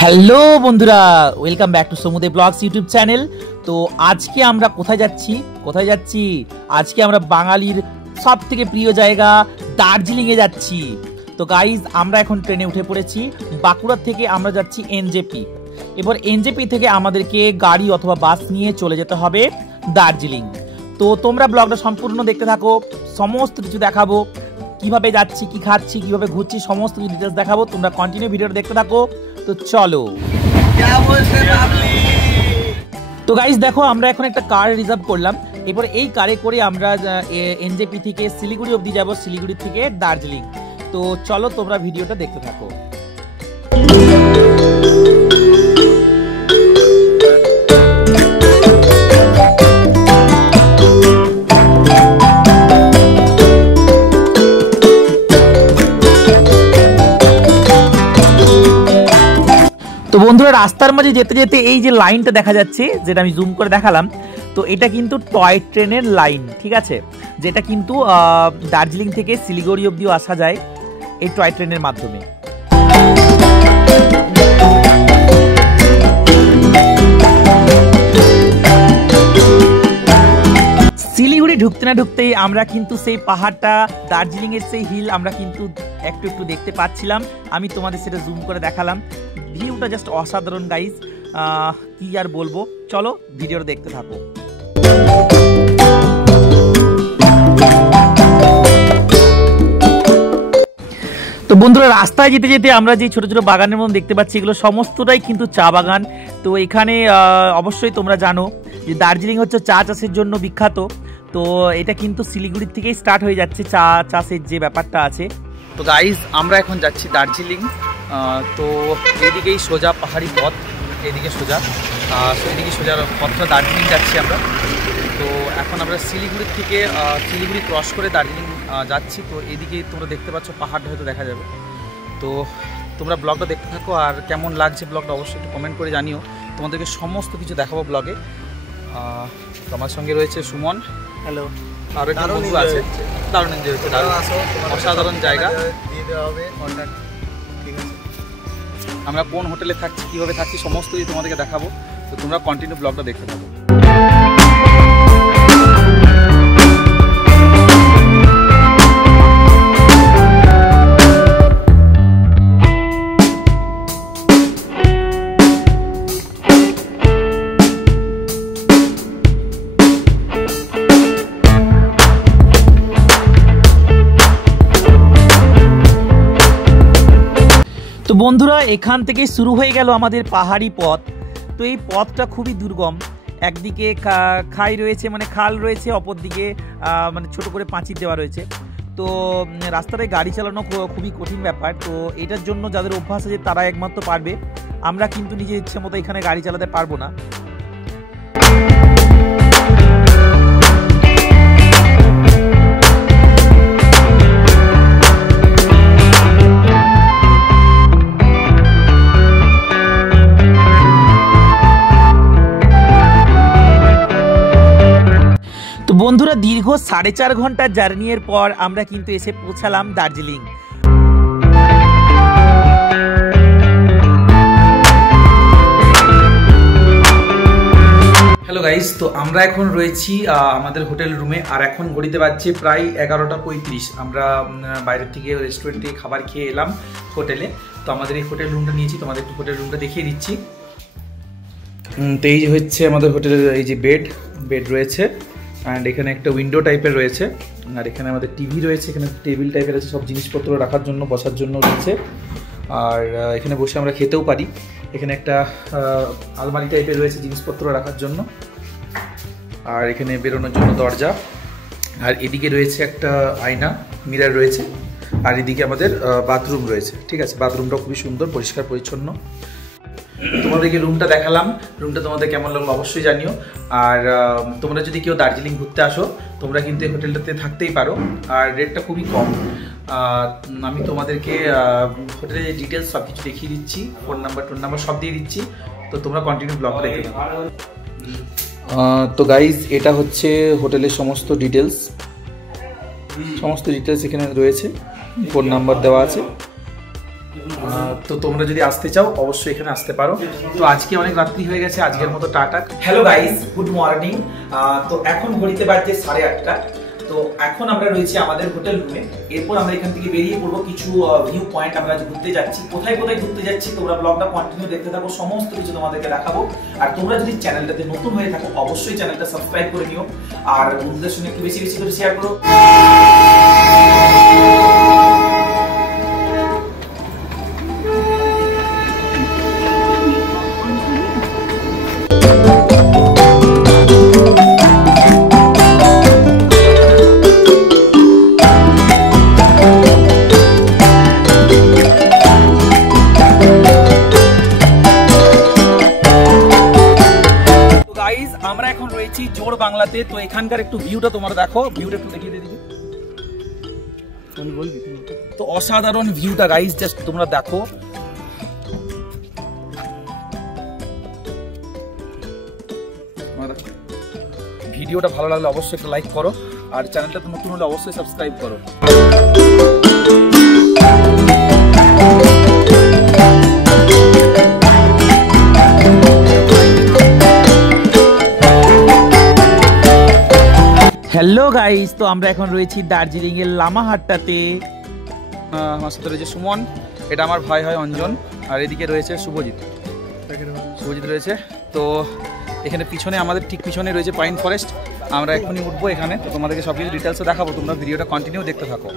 Hello বন্ধুরা, welcome back to সমুদে blogs YouTube channel. তো আজকে আমরা কোথায় যাচ্ছি? আজকে আমরা বাঙালির সব থেকে প্রিয় জায়গা দার্জিলিংয়ে যাচ্ছি। তো গাইজ, আমরা এখন ট্রেনে উঠে পড়েছি। বাঁকুড়া থেকে আমরা যাচ্ছি এনজেপি। এবার এনজেপি থেকে আমাদেরকে গাড়ি অথবা বাস নিয়ে চলে যেতে হবে দার্জিলিং। তো তোমরা ব্লগটা সম্পূর্ণ দেখতে থাকো, সমস্ত কিছু দেখাবো, কিভাবে যাচ্ছি, কি খাচ্ছি, কিভাবে ঘুরছি, সমস্ত কিছু ডিটেলস দেখাবো। তোমরা কন্টিনিউ ভিডিওটা দেখতে থাকো। তো চলো। তো গাইস দেখো, আমরা এখন একটা কার রিজার্ভ করলাম। এরপর এই কারে করে আমরা এনজেপি থেকে শিলিগুড়ি অবধি যাব, শিলিগুড়ি থেকে দার্জিলিং। তো চলো, তোমরা ভিডিওটা দেখতে থাকো। তো বন্ধুরা, রাস্তার মাঝে যেতে যেতে এই যে লাইনটা দেখা যাচ্ছে, যেটা আমি জুম করে দেখালাম, তো এটা কিন্তু টয় ট্রেনের লাইন, ঠিক আছে, যেটা কিন্তু দার্জিলিং থেকে শিলিগুড়ি অবধিও আসা যায় এই টয় ট্রেনের মাধ্যমে। শিলিগুড়ি ঢুকতে না ঢুকতেই আমরা কিন্তু সেই পাহাড়টা, দার্জিলিং এর সেই হিল আমরা কিন্তু একটু একটু দেখতে পাচ্ছিলাম। আমি তোমাদের সেটা জুম করে দেখালাম। ভিউটা জাস্ট অসাধারণ গাইজ, কি আর বলবো। চলো ভিডিওটা দেখতে থাকো। তো বন্ধুরা, রাস্তায় যেতে যেতে আমরা যে ছোট ছোট বাগানের মধ্যে দেখতে পাচ্ছি, এগুলো সমস্তটাই কিন্তু চা বাগান। তো এখানে অবশ্যই তোমরা জানো যে দার্জিলিং হচ্ছে চা চাষের জন্য বিখ্যাত। তো এটা কিন্তু শিলিগুড়ির থেকেই স্টার্ট হয়ে যাচ্ছে চা চাষের যে ব্যাপারটা আছে। তো গাইজ, আমরা এখন যাচ্ছি দার্জিলিং। তো এইদিকেই সোজা পাহাড়ি পথ, এইদিকে সোজা পথটা দার্জিলিং যাচ্ছি আমরা। তো এখন আমরা শিলিগুড়ির থেকে শিলিগুড়ি ক্রস করে দার্জিলিং যাচ্ছি। তো এদিকেই তোমরা দেখতে পাচ্ছ, পাহাড়টা হয়তো দেখা যাবে। তো তোমরা ব্লগটা দেখতে থাকো, আর কেমন লাগছে ব্লগটা অবশ্যই একটু কমেন্ট করে জানিও। তোমাদেরকে সমস্ত কিছু দেখাবো ব্লগে। তোমার সঙ্গে রয়েছে সুমন, হ্যালো, আরও একটা বন্ধু আছে। দারুণ এনজয় হচ্ছে, অসাধারণ জায়গা। আমরা কোন হোটেলে থাকছি, কীভাবে থাকছি, সমস্ত কিছু তোমাদেরকে দেখাবো। তো তোমরা কন্টিনিউ ব্লগটা দেখতে থাকো। তো বন্ধুরা, এখান থেকে শুরু হয়ে গেল আমাদের পাহাড়ি পথ। তো এই পথটা খুবই দুর্গম। একদিকে খাই রয়েছে, মানে খাল রয়েছে, অপরদিকে মানে ছোট করে পাঁচিল দেওয়া রয়েছে। তো রাস্তায় গাড়ি চালানো খুবই কঠিন ব্যাপার। তো এটার জন্য যাদের অভ্যাস আছে তারা একমাত্র পারবে। আমরা কিন্তু নিজের ইচ্ছে মতো এখানে গাড়ি চালাতে পারবো না। বন্ধুরা, দীর্ঘ 4.5 ঘন্টার জার্নি এর পর আমরা কিন্তু এসে পৌঁছালাম দার্জিলিং। হ্যালো গাইস, তো আমরা এখন রয়েছি আমাদের হোটেল রুমে। আর এখন ঘড়িতে বাজছে প্রায় 11:35। আমরা বাইরের থেকে রেস্টুরেন্ট থেকে খাবার খেয়ে এলাম হোটেলে। তো আমাদের এই হোটেল রুমটা নিয়েছি, তোমাদের একটু হোটেল রুমটা দেখিয়ে দিচ্ছি। তো এই যে হচ্ছে আমাদের হোটেলের এই যে বেড রয়েছে, অ্যান্ড এখানে একটা উইন্ডো টাইপের রয়েছে। আর এখানে আমাদের টিভি রয়েছে, এখানে টেবিল টাইপের আছে, সব জিনিসপত্র রাখার জন্য, বসার জন্য রয়েছে। আর এখানে বসে আমরা খেতেও পারি। এখানে একটা আলমারি টাইপের রয়েছে জিনিসপত্র রাখার জন্য। আর এখানে বেরোনোর জন্য দরজা। আর এদিকে রয়েছে একটা আয়না, মিরর রয়েছে। আর এদিকে আমাদের বাথরুম রয়েছে, ঠিক আছে। বাথরুমটা খুবই সুন্দর, পরিষ্কার পরিচ্ছন্ন। তোমাদেরকে রুমটা দেখালাম। রুমটা তোমাদের কেমন লাগলো অবশ্যই জানিও। আর তোমরা যদি কেউ দার্জিলিং ঘুরতে আসো, তোমরা কিন্তু এই হোটেলটাতে থাকতেই পারো। আর রেটটা খুবই কম। আমি তোমাদেরকে হোটেলের ডিটেলস সব কিছু দেখিয়ে দিচ্ছি, ফোন নাম্বার সব দিয়ে দিচ্ছি। তো তোমরা কন্টিনিউ ব্লগটা দেখে নাও। তো গাইজ, এটা হচ্ছে হোটেলের সমস্ত ডিটেলস। সমস্ত ডিটেলস এখানে রয়েছে, ফোন নাম্বার দেওয়া আছে। তো তোমরা যদি আসতে চাও অবশ্যই এখানে আসতে পারো। তো আজকে অনেক রাত্রি হয়ে গেছে, আজকের মতো tata. Hello guys, good morning. তো এখন ঘড়িতে বাজছে 8:30। তো এখন আমরা রয়েছি আমাদের হোটেল রুমে। এরপর আমরা এখান থেকে বেরিয়ে পড়বো, কিছু ভিউ পয়েন্ট আমরা ঘুরতে যাচ্ছি। কোথায় কোথায় ঘুরতে যাচ্ছি তোমরা ব্লগটা কন্টিনিউ দেখতে থাকো, সমস্ত কিছু তোমাদেরকে দেখাবো। আর তোমরা যদি চ্যানেলটাতে নতুন হয়ে থাকো অবশ্যই চ্যানেলটা সাবস্ক্রাইব করে নিও, আর বন্ধুদের সঙ্গে একটু বেশি বেশি করে শেয়ার করো। আমরা এখন রয়েছি জোর বাংলাতে। তো এখানকার একটু ভিউটা তোমরা দেখো, ভিউটা একটু দেখিয়ে দিই। তো অসাধারণ ভিউটা গাইস, জাস্ট তোমরা দেখো। ভিডিওটা ভালো লাগলে অবশ্যই একটা লাইক করো, আর চ্যানেলটা নতুন হলে অবশ্যই সাবস্ক্রাইব করো। হ্যালো গাইস, তো আমরা এখন রয়েছি দার্জিলিং এর লামাহাট্টাতে। আমার সাথে রয়েছে সুমন, এটা আমার ভাই হয় অঞ্জন, আর এদিকে রয়েছে শুভজিৎ রয়েছে। তো এখানে পিছনে, আমাদের ঠিক পিছনে রয়েছে পাইন ফরেস্ট। আমরা এখনই উঠবো এখানে, তো তোমাদেরকে সব কিছু ডিটেলসে দেখাবো, তোমরা ভিডিওটা কন্টিনিউ দেখতে থাকো।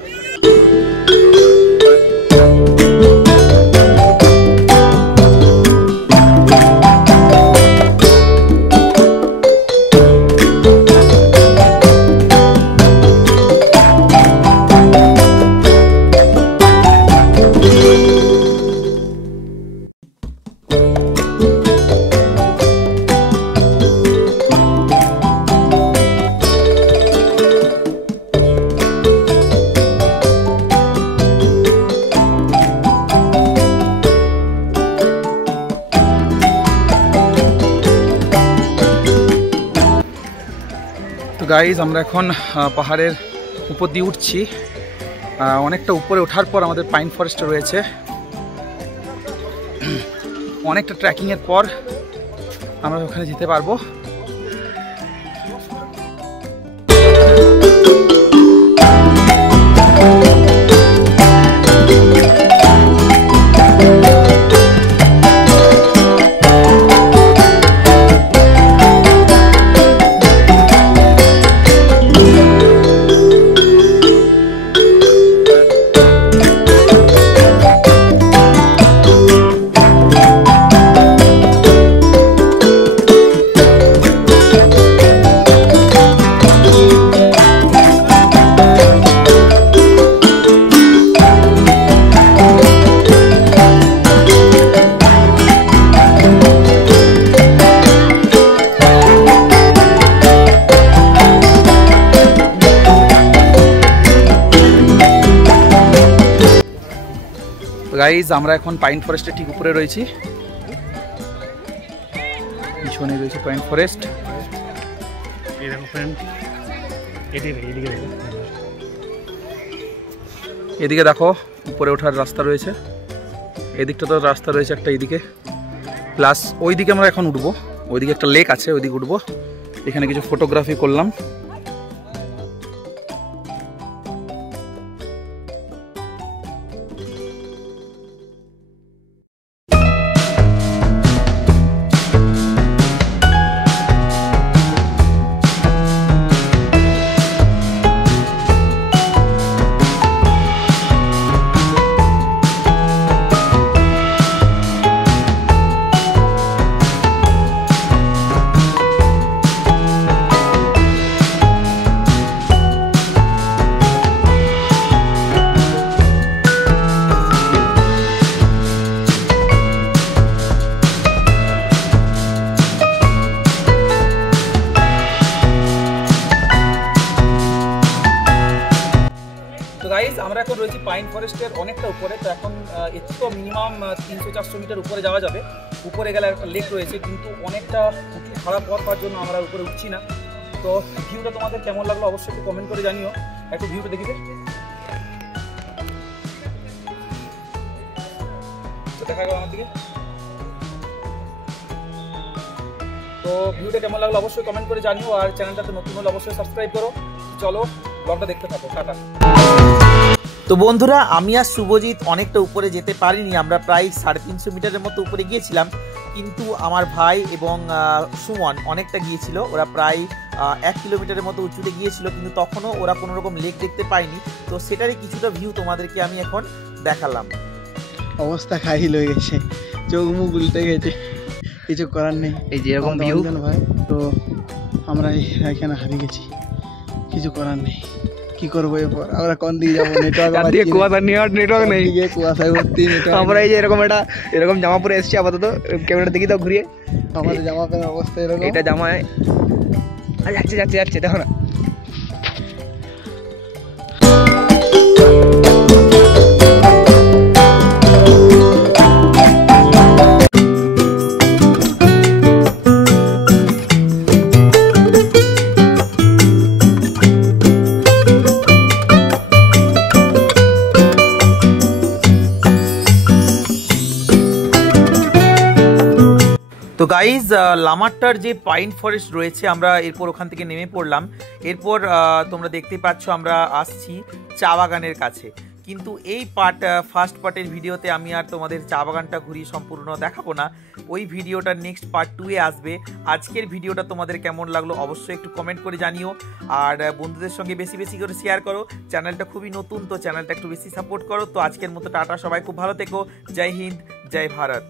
গাইজ আমরা এখন পাহাড়ের উপর দিয়ে উঠছি। অনেকটা উপরে ওঠার পর আমাদের পাইন ফরেস্ট রয়েছে। অনেকটা ট্রেকিংয়ের পর আমরা ওখানে যেতে পারবো। গাইজ আমরা এখন পাইন ফরেস্টের ঠিক উপরে রয়েছি, পিছনে রয়েছে পাইন ফরেস্ট। এদিকে দেখো উপরে ওঠার রাস্তা রয়েছে, এদিকটা তো রাস্তা রয়েছে একটা এইদিকে, প্লাস ওইদিকে আমরা এখন উঠবো। ওইদিকে একটা লেক আছে, ওইদিকে উঠবো। এখানে কিছু ফটোগ্রাফি করলাম। আমরা এখন রয়েছি পাইন ফরেস্টের অনেকটা উপরে। তো এখন এর তো মিনিমাম 300-400 মিটার উপরে যাওয়া যাবে। উপরে গেলে একটা লেক রয়েছে, কিন্তু অনেকটা উঁচু খারাপ পথ পাওয়ার জন্য আমরা উপরে উঠছি না। তো তো ভিউটা তোমাদের কেমন লাগলো অবশ্যই একটু কমেন্ট করে জানিও। একটু ভিউটা দেখি তো দেখা গেল আমার দিকে। তো ভিউটা কেমন লাগলো অবশ্যই কমেন্ট করে জানিও, আর চ্যানেলটাতে নতুন হলে অবশ্যই সাবস্ক্রাইব করো। চলো ব্লগটা দেখতে থাকো, টাটা। তো বন্ধুরা, আমি আর শুভজিৎ অনেকটা উপরে যেতে পারিনি, আমরা প্রায় 350 মিটারের মতো উপরে গিয়েছিলাম, কিন্তু আমার ভাই এবং সুমন অনেকটা গিয়েছিল, ওরা প্রায় 1 কিলোমিটারের মতো উঁচুতে গিয়েছিল, কিন্তু তখনও ওরা কোনো রকম লেক দেখতে পায়নি। তো সেটারই কিছুটা ভিউ তোমাদেরকে আমি এখন দেখালাম। অবস্থা খাইল হয়ে গেছে, চোখ মুখ উল্টে গেছে, কিছু করার নেই। এই যেরকম ভিউ ভাই, তো আমরা এখানে হারিয়ে গেছি, কিছু করার নেই। কি করবো এরপর? আমরা কোন দিকে যাবো? নেটওয়ার্ক নেই, কুয়াশায় ভর্তি। আমরা এই যে এরকম জামা পরে এসেছি আপাতত। ক্যামেরা দেখি তো ঘুরিয়ে, আমাদের জামা প্যান্টের অবস্থা এরকম। এটা জামায় যাচ্ছে দেখো না। তো গাইজ, লামাট্টার যে পাইন ফরেস্ট রয়েছে, আমরা এরপর ওখান থেকে নেমে পড়লাম। এরপর তোমরা দেখতে পাচ্ছ আমরা আসছি চা বাগানের কাছে। কিন্তু এই ফার্স্ট পার্টের ভিডিওতে আমি আর তোমাদের চা বাগানটা ঘুরিয়ে সম্পূর্ণ দেখাবো না, ওই ভিডিওটা নেক্সট পার্ট 2-এ আসবে। আজকের ভিডিওটা তোমাদের কেমন লাগলো অবশ্যই একটু কমেন্ট করে জানিও, আর বন্ধুদের সঙ্গে বেশি বেশি করে শেয়ার করো। চ্যানেলটা খুবই নতুন, তো চ্যানেলটা একটু বেশি সাপোর্ট করো। তো আজকের মতো টাটা, সবাই খুব ভালো থেকো। জয় হিন্দ, জয় ভারত।